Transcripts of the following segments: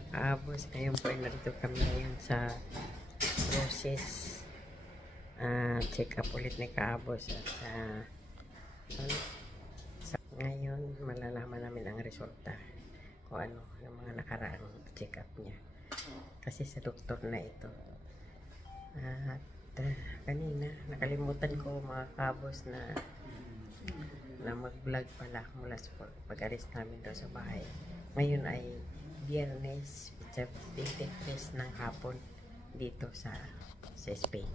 mga kaabos, ngayon po ay narito kami ngayon sa process check up ulit ni kaabos at ngayon malalaman namin ang resulta kung ano yung mga nakaraang check up niya kasi sa doktor na ito at kanina nakalimutan ko mga kaabos na mag-vlog pala mula sa pag-alis namin doon sa bahay. Ngayon ay Biyernes, 23 ng hapon dito sa Spain.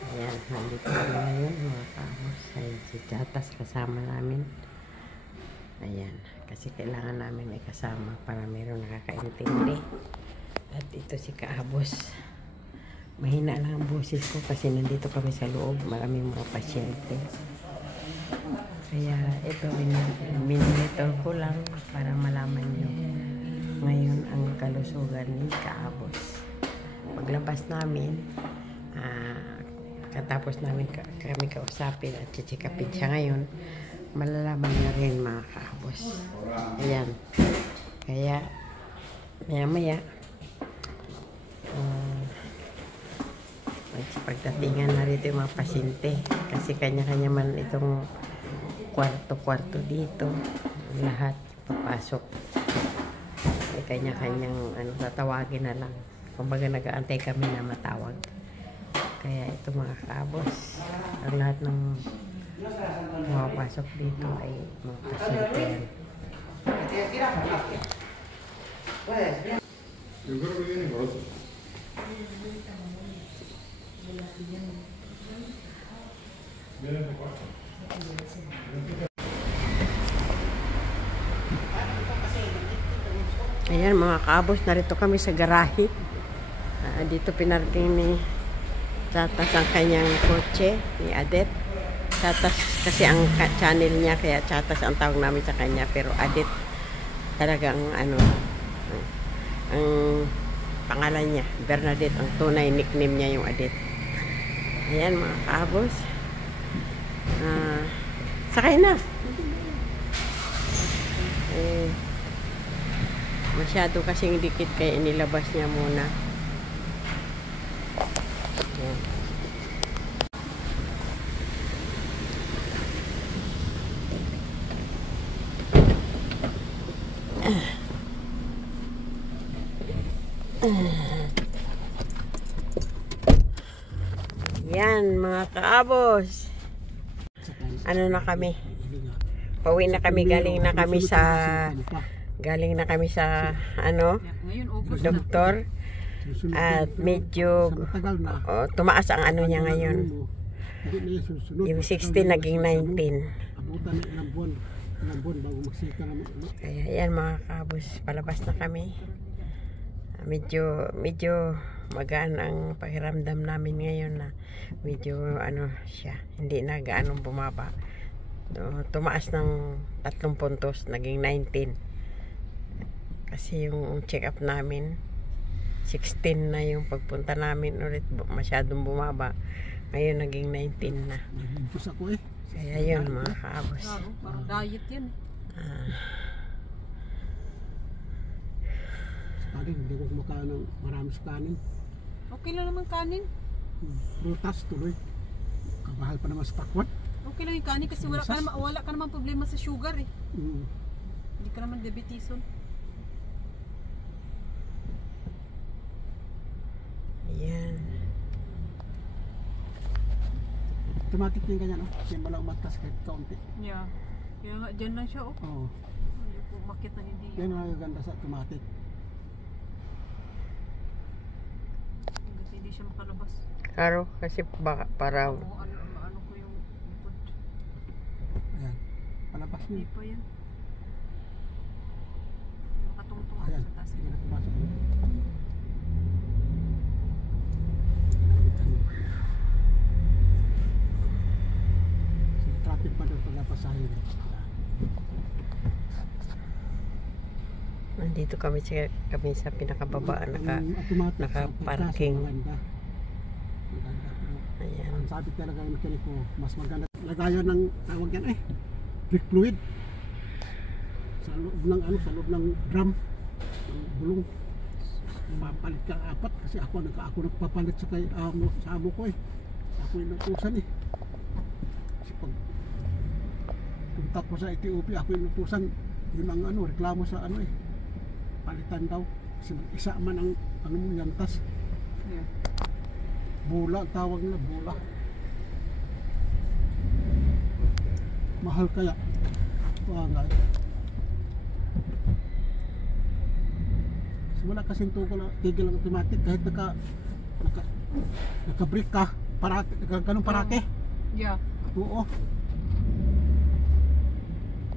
Ayan, nandito kami ngayon mga kaabos. Ay, si Chatas kasama namin. Ayan, kasi kailangan namin may kasama para mayroong nakakaintindi. At ito si kaabos. Mahina lang ang boses ko kasi nandito kami sa loob. Maraming mga pasyente. Kaya ito, minimitor ko lang para malaman nyo ngayon ang kalusugan ni kaabos. Paglabas namin, katapos namin kami kausapin at chichikapin siya ngayon, malalaman na rin mga kaabos. Ayan. Kaya, maya-maya, pagdatingan na rito yung mga pasyente kasi kanya-kanya man itong kwarto-kwarto dito lahat papasok ay kanya-kanyang tatawagin na lang kumbaga nag-aantay kami na matawag kaya ito mga kaabos ang lahat ng pumapasok dito ay mga pasyente yan. Ayan mga kaabos, narito kami sa garahe. Dito pinarking ni Chatas ang kanyang kotse, ni Adet. Chatas kasi ang channel niya, kaya Chatas ang tawag namin sa kanya. Pero Adet talagang ang pangalan niya, Bernadette. Ang tunay nickname niya yung Adet. Ayan mga kaabos. Sakay na. Masyado kasing dikit kaya inilabas niya muna. Yan mga kaabos. Ano na kami? Pauwi na kami, galing na kami sa doktor at medyo tumaas ang ano niya ngayon. Yung 16 naging 19. Kaya yan mga kabos, palabas na kami. Medyo magaan ang pakiramdam namin ngayon na medyo siya, hindi na gaano bumaba. Tumaas ng 3 puntos, naging 19. Kasi yung check up namin 16 na yung pagpunta namin ulit, masyadong bumaba. Ngayon naging 19 na. Kaya yun mga kaabos. Parang diet yan. Kanin, hindi ko kumakain ng marami sa kanin. Okay lang naman kanin. Prutas tuloy. Kamahal pa naman sa pakwan. Okay lang yung kanin kasi wala ka naman problema sa sugar eh. Hindi ka naman diabetison. Ayan. Automatic yung ganyan, oh. Yan pala umatas kahit kaunti. Yeah. Kaya nga, dyan lang siya, oh. Oo. Ayaw ko makita hindi. Yan ang ganda sa automatic. Kasi hindi siya makalabas. Karo, kasi para Ano ko yung likod. Ayan. Palabas niyo. Hindi pa yan. Makatungtong Ayan. sa taas. Sige na pumasok. Traffic pa doon paglapasahin. nandito kami sa pinakababa, naka-parking. Ayan. Ang sabi talaga yung mekaniko, mas maganda lagayan ng tawag yan brake fluid. sa loob ng ano, sa loob ng drum ng bulong. Mapalit ka 4 kasi ako nagpapalit sa kay sa amo ko eh. Ako yung natusan eh. Kasi pag punta ko sa Ethiopia, ako yung natusan. Yun ang ano, reklamo sa ano eh. Palitan daw. Kasi isa man ang ano mo yantas. Yeah. Bula, tawag nila bula. Mahal kaya. Wala. So, wala kasing tukol na tigil ang automatic kahit naka-break ka parate, ganun parate. Yeah. Oo.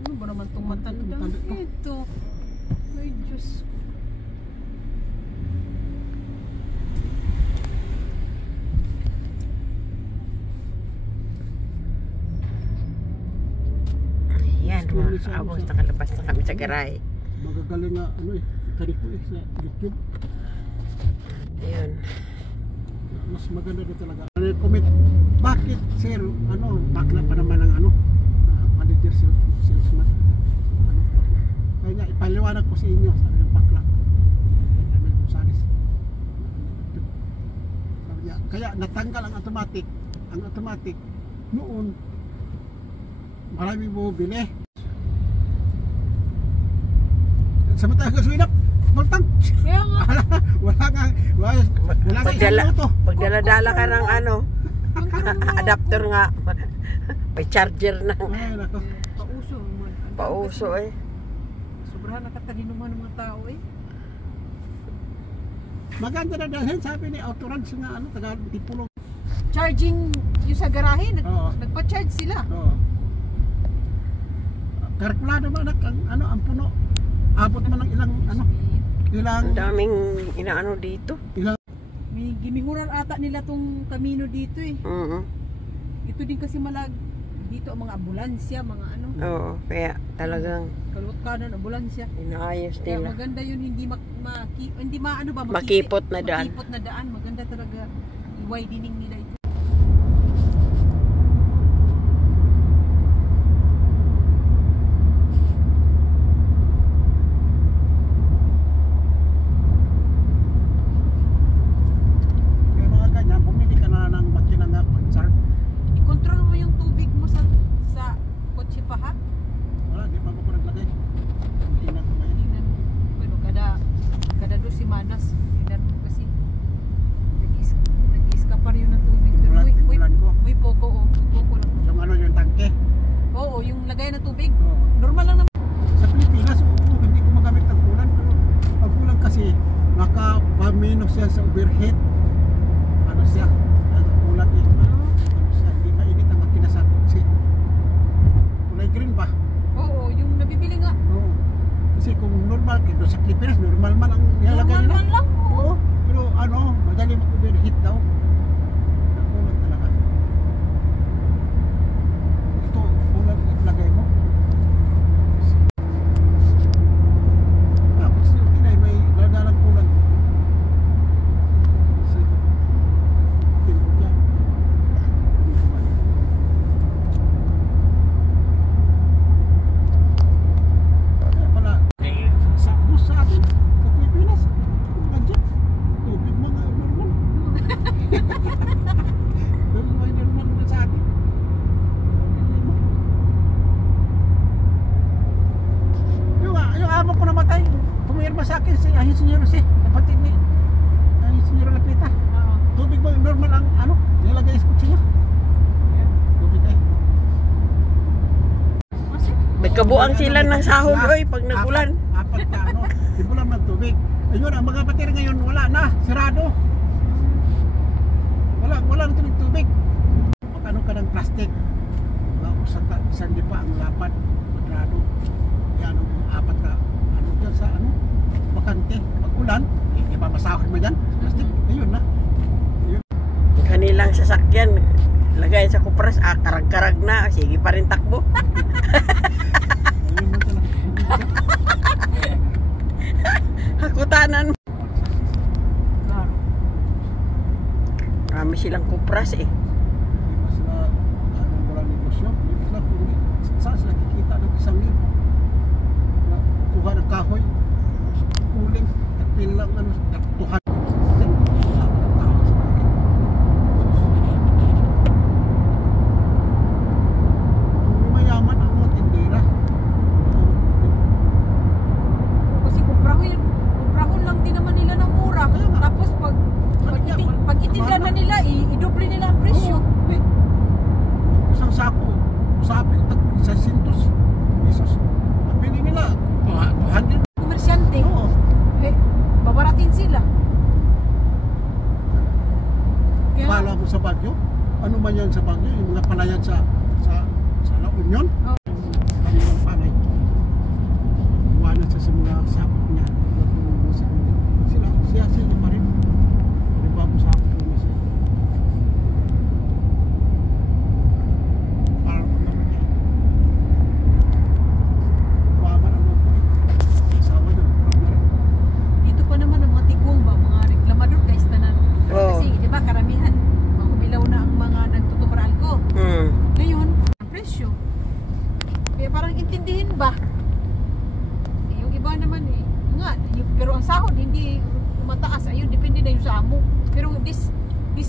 Ano ba naman itong matandang ito? Ay, Diyos ko. Ayan, mga kaabos, nakalabas na kami sa garay. Magagaling nga ano eh, kaniko eh sa YouTube. Ayun. Mas maganda doon talaga. Comment, bakit sir, ano, bakla pa naman ang ano, manager salesman. Ano, kaya nga, ipaliwanag ko sa inyo, sabi ng bakla. Emil Gonzales. Sabi niya, kaya natanggal ang automatic. Ang automatic, noon, marami bumibili. Samantala ka suwinap, multang. Kaya nga. Wala nga isang minuto. Pagdala-dala ka ng ano, adapter nga. May charger na. Ay, nako. Pauso. Pauso eh. Sobrahan nakatalinuman ng mga tao eh. Maganda na dahil sabi ni Autorads nga ano, taga Tipulong. Charging yung sa garahe, Oo. nagpa-charge sila. Oo. Kalkulado ba ang ang puno? Abot man ng ilang Ang daming inaano dito. May gimihuran ata nila tong kamino dito eh. Ito din kasi dito ang mga ambulansya, mga ano. Oo, kaya talagang Kalwat kanan, ambulansya. inaayos Kaya nila. maganda yun, hindi Makipot na daan. Makipot na daan, maganda talaga. I-widening nila ito. May mga ganyan, bumili ka na ng makina nga pang-charge. I-control mo yung tubig mo sa kotse pa ha. Wala, di pa mo ko naglagay. Hindi na ko ngayon. Tingnan mo. Bueno, kada 2 semanas. Tingnan mo kasi. Nag-iskapar yun ng tubig. Pero Tigulan ko. may poko oh. May poko lang. Yung ano yung tangke. Oo, yung lagay ng tubig. Oo. Normal lang naman. Sa Pilipinas, hindi ko magamit ng kulan. Pero pag kulan kasi, nakapamino siya sa overheat. Ano siya? Kulan eh. Ano siya? Hindi mainit ang makina sa kotse. Kulay green ba? Oo, yung nabibili nga. Oo. Kasi kung normal, kaya sa Pilipinas, normal man ang nilalagay Normal nila. man lang. Oo. Oo. Pero ano, madali mag-overheat daw. Nakulan talaga. Ito, kulan ilagay mo. Tapos yung kinay, may dadalang kulan. Kasi, tinpo ka. Kaya pala, sa bus sa atin, sa Pilipinas, budget, tubig mga normal. Tubig mga normal na sa atin. Yung amo ko namatay, pumirma sa akin si Ahin Senyor Jose, kapatid ni Ahin Senyor Lapita. Oo. Tubig ba normal ang ano, nilagay sa kutsi niya? Tubig ay. Kasi, May kabuang sila ng sahod oy pag nagulan. Apat na ano, tibulan ng tubig. Ayun, ang mga bater ngayon wala na, sirado. Wala na tubig. Pag ano ka ng plastic, isang lipa ang lapad, kwadrado. Yan, apat ka, ano dyan sa ano, bakante. Pag ulan, di ba masahod mo dyan? Plastic, ayun na. Kanilang sasakyan, lagay sa kupras, karag-karag na, sige pa rin takbo. Ayun mo talaga. Hakutanan. klaro. Marami silang kupras eh. Di ba sila, walang negosyo? Di ba sila, saan sila kikita ng 1,000? kuha ng kahoy. Uling, nagpilang ano, nagtuhan. Wala ka ng kahoy sa bakit. Ang mayaman ang mga tindera. Kasi kumprahon lang din naman nila ng mura. Kaya nga. Tapos pag itinda na nila, i-doble nila ang presyo. Oo, isang sako, sabi, 600 pesos. Ang pili nila, 200. Komersyante, Oo. babaratin sila. Kaya, Kala mo sa Baguio? Ano man yan sa Baguio? Yung mga palayan sa La Union? Oh. Kanilang palay. Iwanan sa simula sakot niya. Siya pa rin. Ano ba mo sakot naman siya? Parang naman niya. Mama naman po eh. Asawa na. dito pa naman ang mga tigong ba, mga reklamador guys tanan. Oo. Kasi di ba karamihan mahubilaw na ang mga nagtutumralko. Ngayon, ang presyo. Kaya parang intindihin ba? Yung iba naman pero ang sahod hindi mataas. Ayun, depende na yung sa amo. Pero this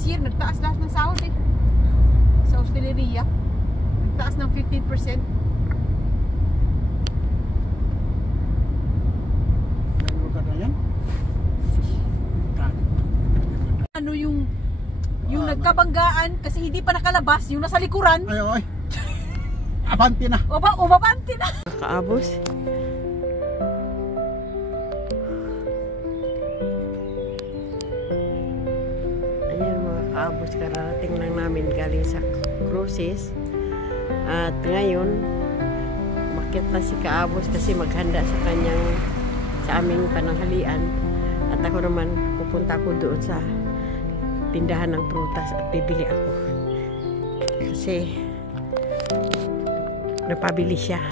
year, nagtaas lahat ng sahod eh. Sa hosteleria. Nagtaas ng 15%. Ano ka na yan? Ano yung nagkabanggaan kasi hindi pa nakalabas, yung nasa likuran, Ay, ay. Abante na. umabante na. Kaabos. Ayan mga kaabos, kararating lang namin galing sa cruises. At ngayon, makit na si kaabos kasi maghanda sa aming pananghalian. At ako naman, pupunta ako doon sa tindahan ng prutas at bibili ako. Kasi napabili siya.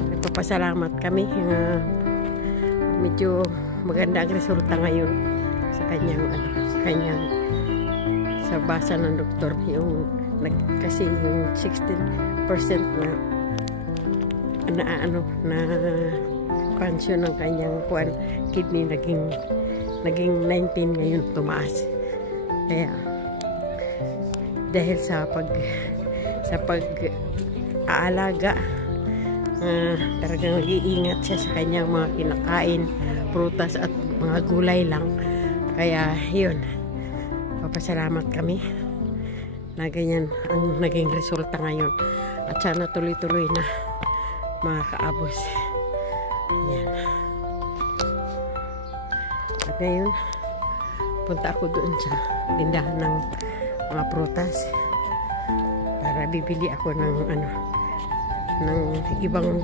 Nagpapasalamat kami. Medyo maganda ang resulta ngayon sa kanyang sa basa ng doktor kasi yung 16% na function ng kanyang kidney naging 19 ngayon, tumaas. Kaya dahil sa pag-aalaga, talagang nag-iingat siya sa kanyang mga kinakain, prutas at mga gulay lang. Kaya yun, papasalamat kami na ganyan ang naging resulta ngayon. At sana tuloy-tuloy na mga kaabos. Yan. At ngayon, punta ako doon sa tindahan ng mga prutas para bibili ako ng ibang,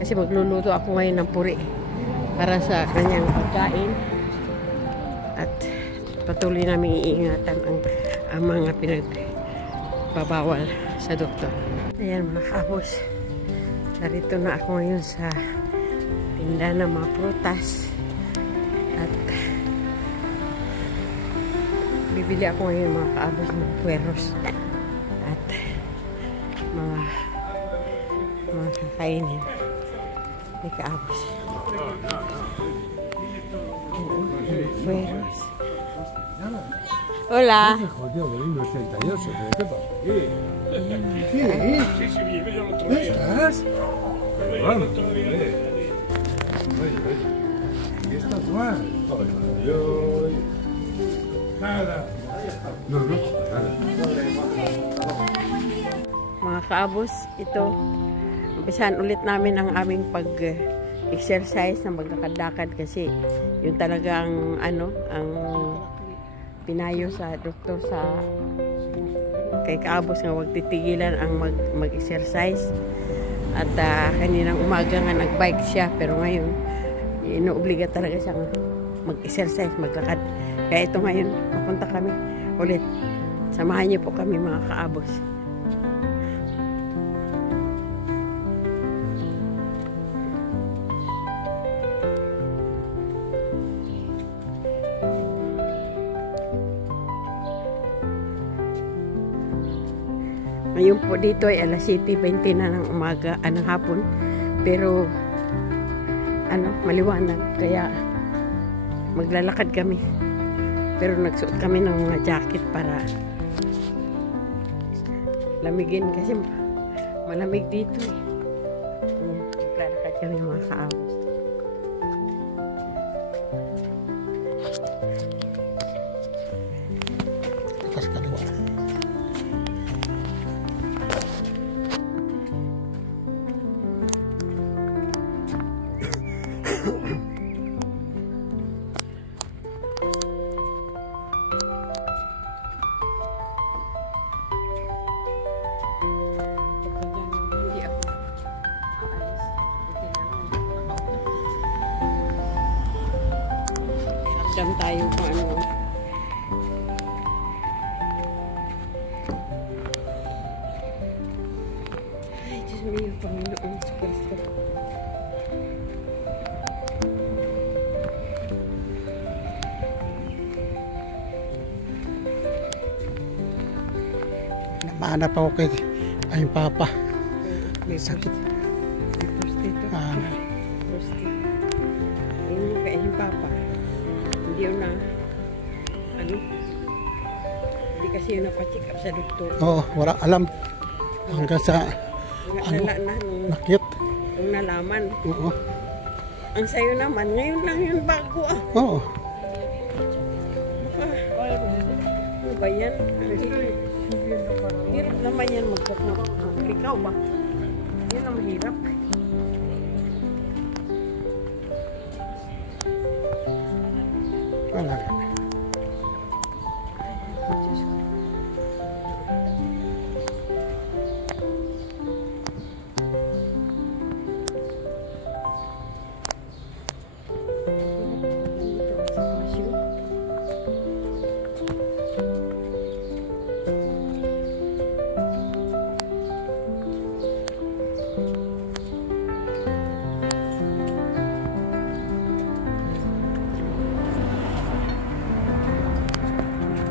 kasi magluluto ako ngayon ng puri para sa kanyang pagkain at patuloy namin iingatan ang mga pinagbabawal sa doktor. Ayan mga kapos, narito na ako ngayon sa tindahan ng mga prutas at bibili ako ngayon mga kaabos ng puweros at mga kakainin may kaabos. Puweros. Hola. Jodido de 1988, ¿pero qué pasa? Sí, vive yo el otro día. ¿Estás? Vamos, oye, ¿y estás mal? Nada. No, nada. Mga kaabos, ito, umpisahan ulit namin ang aming pag-exercise na maglakad-lakad kasi yung talagang ang pinayo sa doktor kay kaabos nga huwag titigilan ang mag-exercise at kaninang umaga nga nag-bike siya pero ngayon inuobliga talaga siyang mag-exercise, maglakad. Kaya ito ngayon, papunta kami ulit. Samahan niyo po kami mga kaabos. Ngayon po dito ay alas 7:20 na ng umaga, ng hapon. Pero ano, maliwanag kaya maglalakad kami. Pero nagsuot kami ng mga jacket para lamigin kasi malamig dito eh. Maglalakad kami mga kaawos. Atas kaliwa. Hindi ako aalis. Buti na lang nakaupo. Ramdam tayo kung ano. Ay, Diyos mio, Panginoon sa Kristo. Namahanap ako kay ayong papa. May Sakit. prostitute. Ah, Prostitute. Ayun yung kaya yung papa. Hindi yun na, ano, hindi kasi yun napacheck up sa doktor. oo, wala alam. Hanggang sa ano? Wala na nakit. nung nalaman. Oo. Ang sayo naman, ngayon lang yun bago ah. Oo. Ano ba yan? Hirap naman yan magkakaw ba? Yan ang mahirap. Wala. Diyos ko. Dito ang sitwasyon.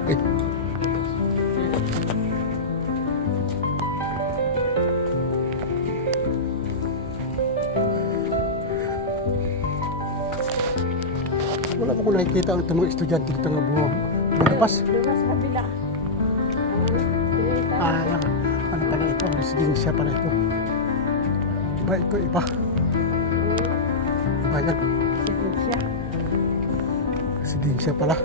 Eh, wala ko nakikita ang mga estudyante dito nga buong lumabas. Lumabas sa kabila. Pinita. Ano pala ito? Residensya pala ito. Iba ito, iba. Iba yan. Siya. Residensya pala.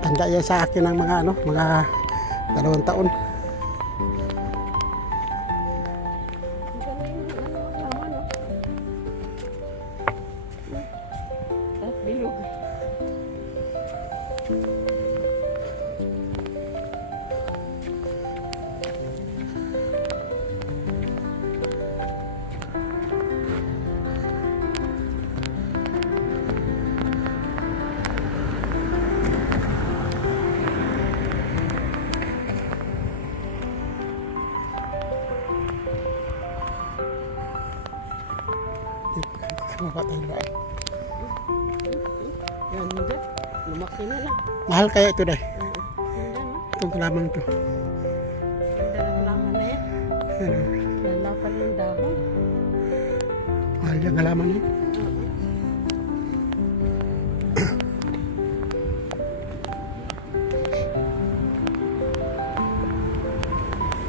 Tanda yan sa akin ng mga ano, mga 2 taon. Bilog. Sumapa tayo ba? Yan, hindi. Lumaki na lang. Mahal kaya ito dahil. Ganda, no? Itong kalamang ito. Ganda ng laman na yan. Ano, Lalapad ng dahon. mahal yung halaman yun.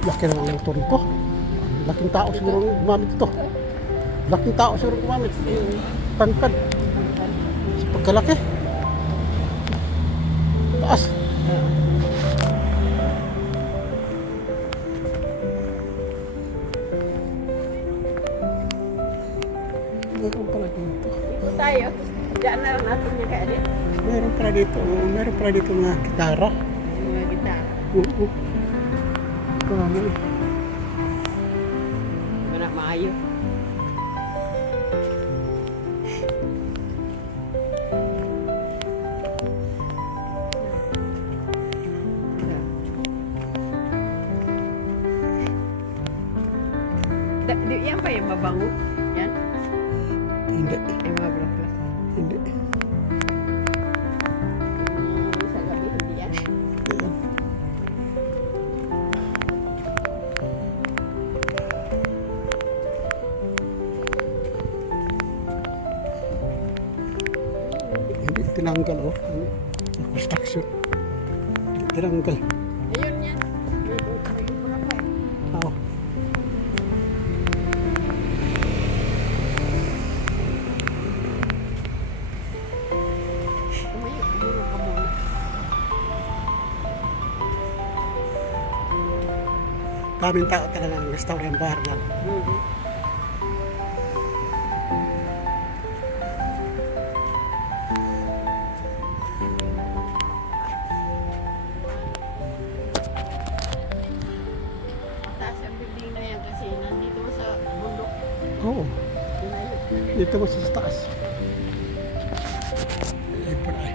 Laki naman ng motor nito. Laking tao siguro gumamit ito. Laking tao siguro gumamit. Tangkad. Sa pagkalaki. Taas. Meron pala dito. Dito tayo. Diyan na natin yung kaya din. Meron pala dito. Meron pala dito mga gitara. Yung mga gitara. Oo. Kamo. Mana maayo. Yan pa yung mabango? Yan? Hindi. Yung mga black-black. Hindi. Sa gabi, hindi yan. Ayan. Hindi tinanggal oh. Ang construction. Hindi tinanggal. Ayun yan. May ipura pa eh. Oo. Tumayo, tumayo ka muna. Daming tao talaga ang restaurant bar na. Mataas ang building na yan kasi nandito sa bundok. Oo. Tumayo. Dito mo sa taas. Ipon ay.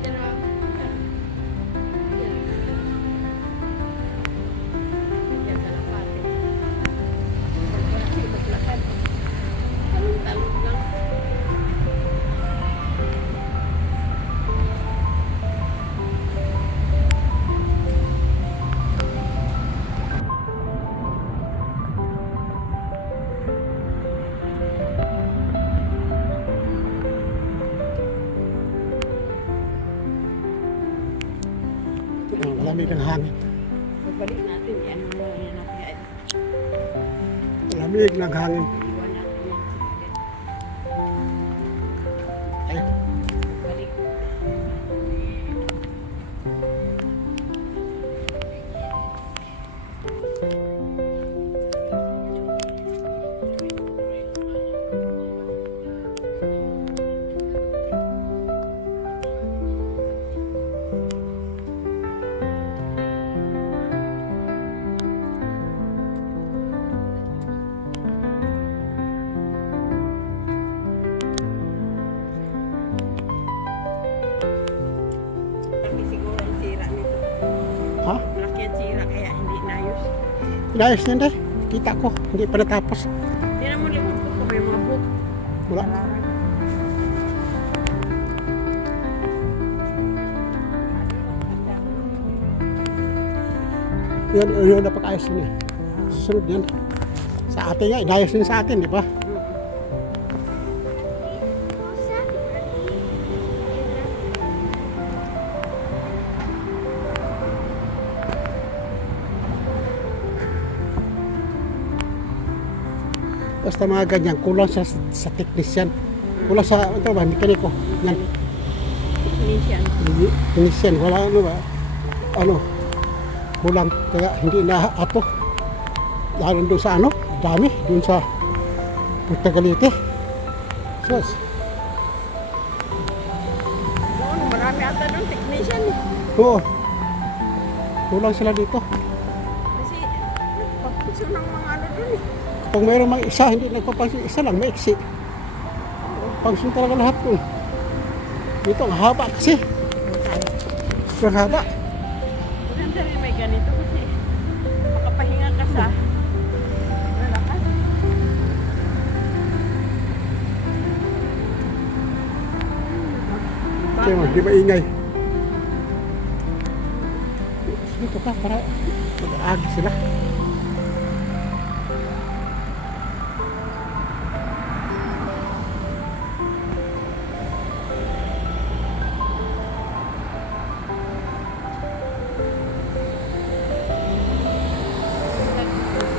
Yan o. Yan. Yan sa lapate. Wala kasi maglakad. Talong-talong lang. Ang lamig ng hangin. Pagbalik natin yan. Yan ang kaya. Lamig ng hangin. Iwan natin yan. Ay, Balik. Laki siguro ang sira nito. ha? Laki ang sira kaya hindi inayos. Inayos niyan deh. Kita ko. Hindi pa natapos. Hindi mo limot ko kung may mga book. Wala. Yun napaka-ayos yun eh. Susunod yan. Sa atin nga. Inayos din sa atin, di ba? Basta mga ganyan, kulang sa technician. Kulang sa, ito ba, mekaniko. Yan. Technician. Technician, wala ano ba? Ano? Kulang. Kaya hindi na ato. Lalo doon sa ano? Dami. Doon sa Putagalite. Sus. Doon, marami ata doon technician eh. Oo. Kulang sila dito. Kasi nagpapuso ng mga ano doon eh. Kung mayroon mang isa, hindi nagpapansin. Isa lang, may iksi. Pangsin talaga lahat doon. Dito, ang haba kasi. Ang haba. Maganda rin may ganito kasi makapahinga ka sa lalakas. Kaya mo, di maingay. Dito ka, para mag-aagi sila.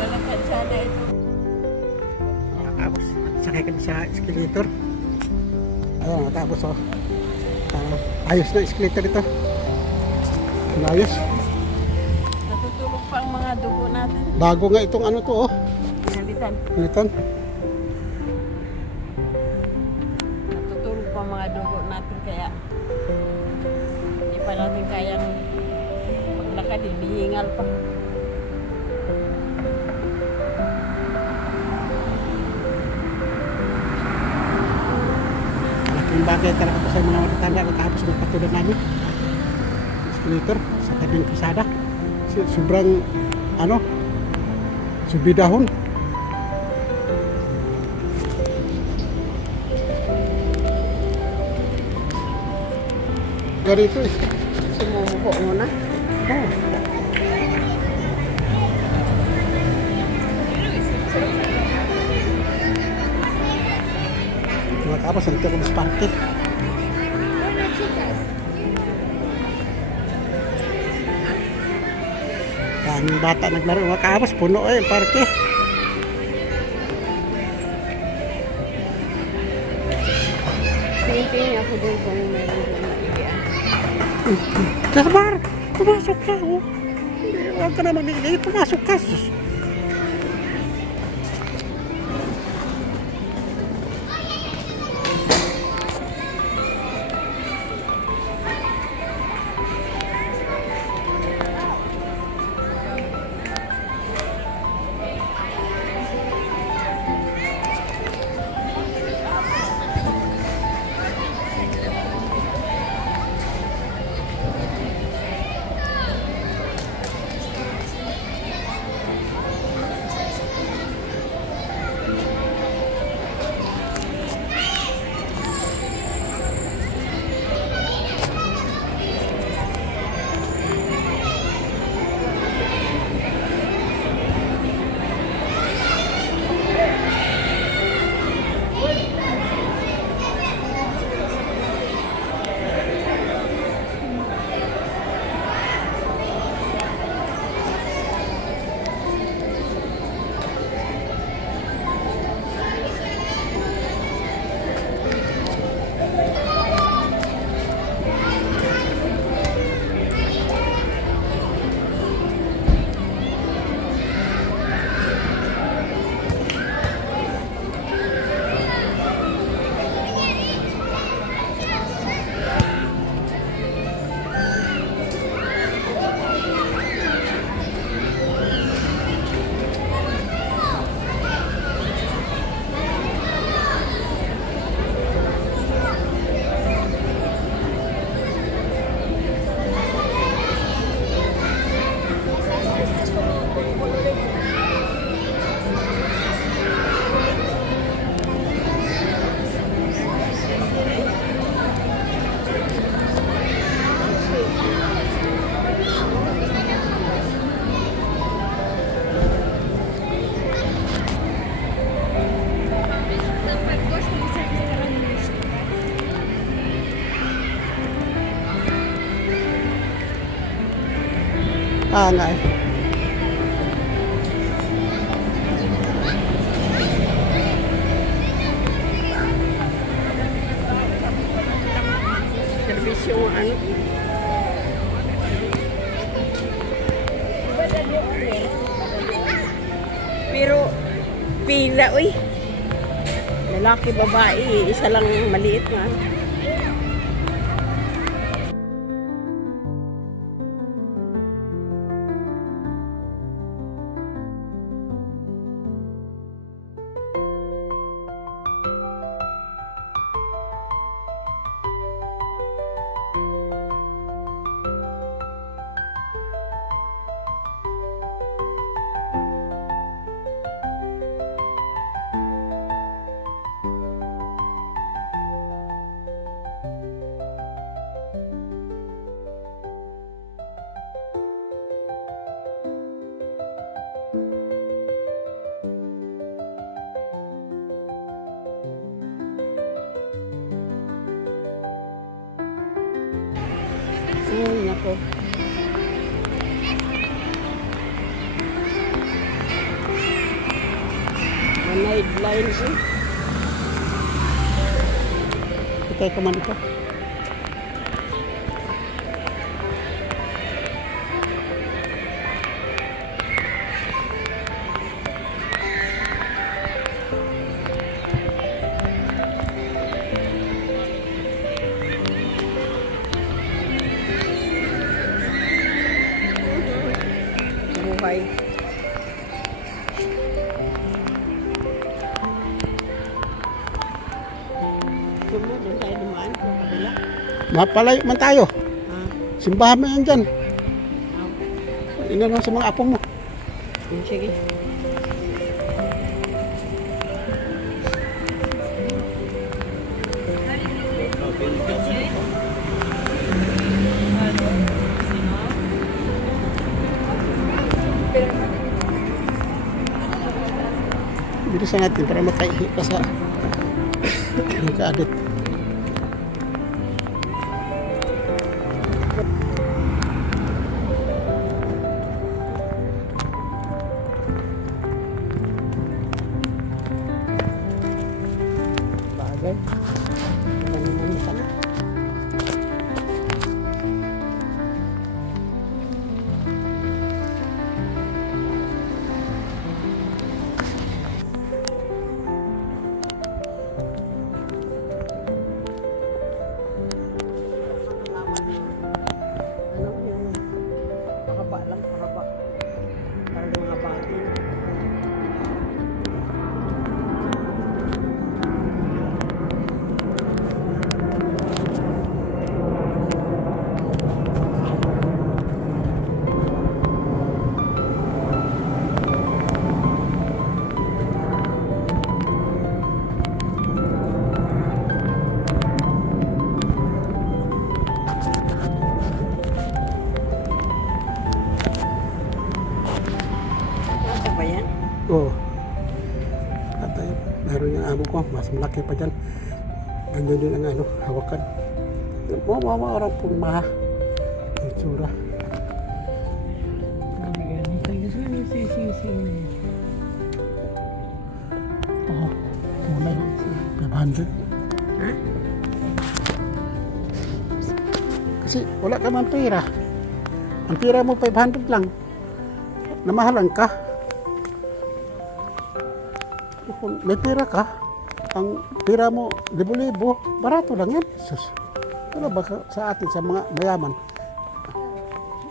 Lalakad sana ito. Tapos, sakay ka sa escalator. Ayun, tapos oh. Ayos na escalator ito. Ayos. Natutulog pa ang mga dugo natin. Bago nga itong ano to oh. Pinalitan. Initan. Natutulog pa ang mga dugo natin Hinihingal pa. Malaking bagay talaga po sa mga matatanda magkahapos ng katulad namin. Escalator sa tabing kalsada. Sobrang subidahon. Ganito eh. Sumumuko muna. Oh. Matapos ang tiro sa parke. Daming bata naglaro. Matapos puno eh parke. Tingin ako doon kung meron doon maiiyan. Kasbar! Pumasok ka! Oh. Huwag ka na maglilay. Pumasok ka! Anay. Servisyo ano. Pero pila uy. Lalaki babae, isa lang maliit na. Ay, nako. Manay lines eh. Patay ka man ito. Mapalayo man tayo. Ah, Simbahan mo yan dyan. okay. Inan mo sa mga apo mo. Sige. Bilisan natin para makaihi ka sa kaadit. Bagay. Naman ka na. Ano yung pakaba lang, pakaba. Para mga bati. Ate ba yan? Oo. At tayo, meron yung amo ko, mas malaki pa dyan. Ganyan din ang ano, hawakan. Mawawa orang pong maha. Ang tsura. Oo. Tunay. 500. Ha? Kasi wala ka man pera. Ang pera mo 500 lang. Namahalan ka. Kung may pera ka, ang pera mo libo-libo, barato lang yan. Sus. Ano ba sa atin, sa mga mayaman?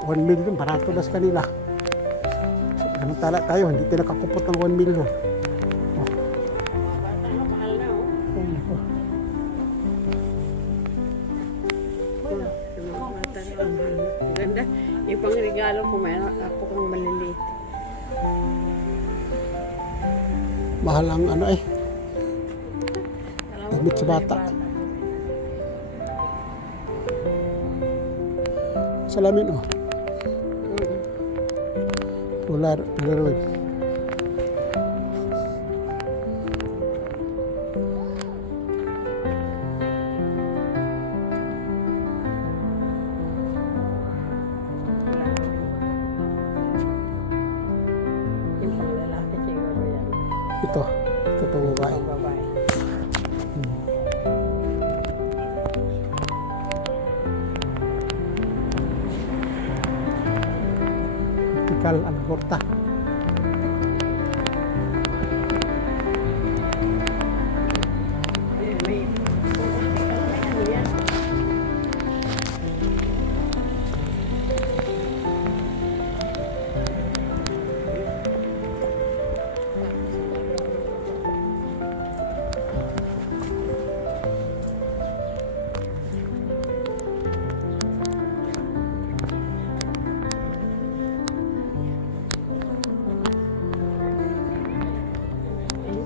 1 million, barato na sa kanila. Samantala tayo, hindi tayo nakakupot ng 1 million. Oh. Mahal na oh. Oh, nako. Ang ganda. Yung pang regalo ko, may ako kang maliliit. Mahal ang ano eh. Damit sa bata. Salamin oh. Polaroid. Yung pang lalaki siguro yan. Ito pang babae. Pang babae. Tikal Alborta. May ano yan?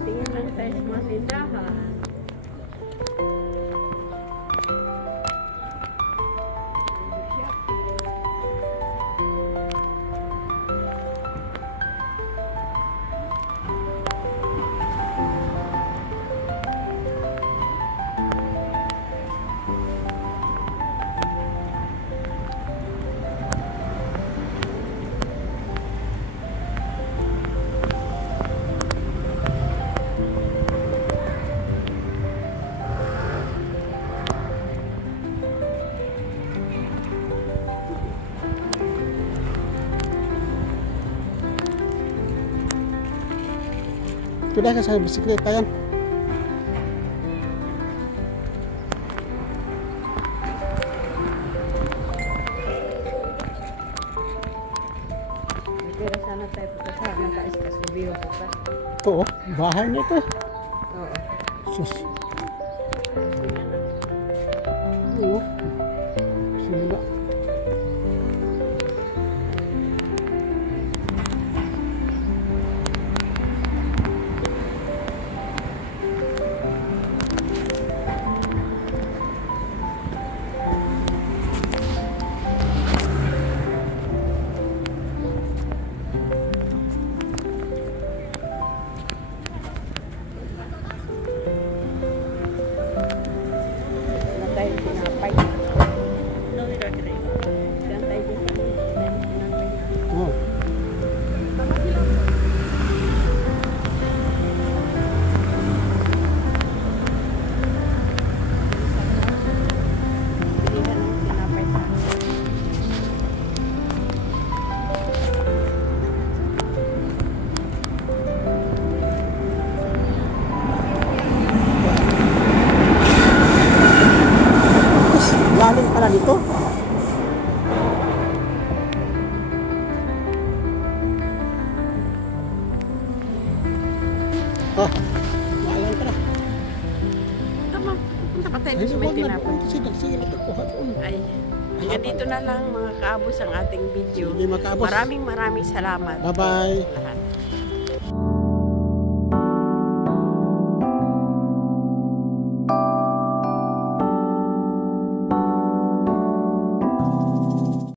Tingin lang tayo sa mga tindahan. Sudah sa bisikleta yan. Pero sana tayo pagkasama ng kaiskas ko biyo ko pa. Ito oh, bahay na ito. Oo. Sus. Oo. dito na lang mga kaabos ang ating video. Sige, mga kaabos. Maraming salamat. Bye-bye. Lahat.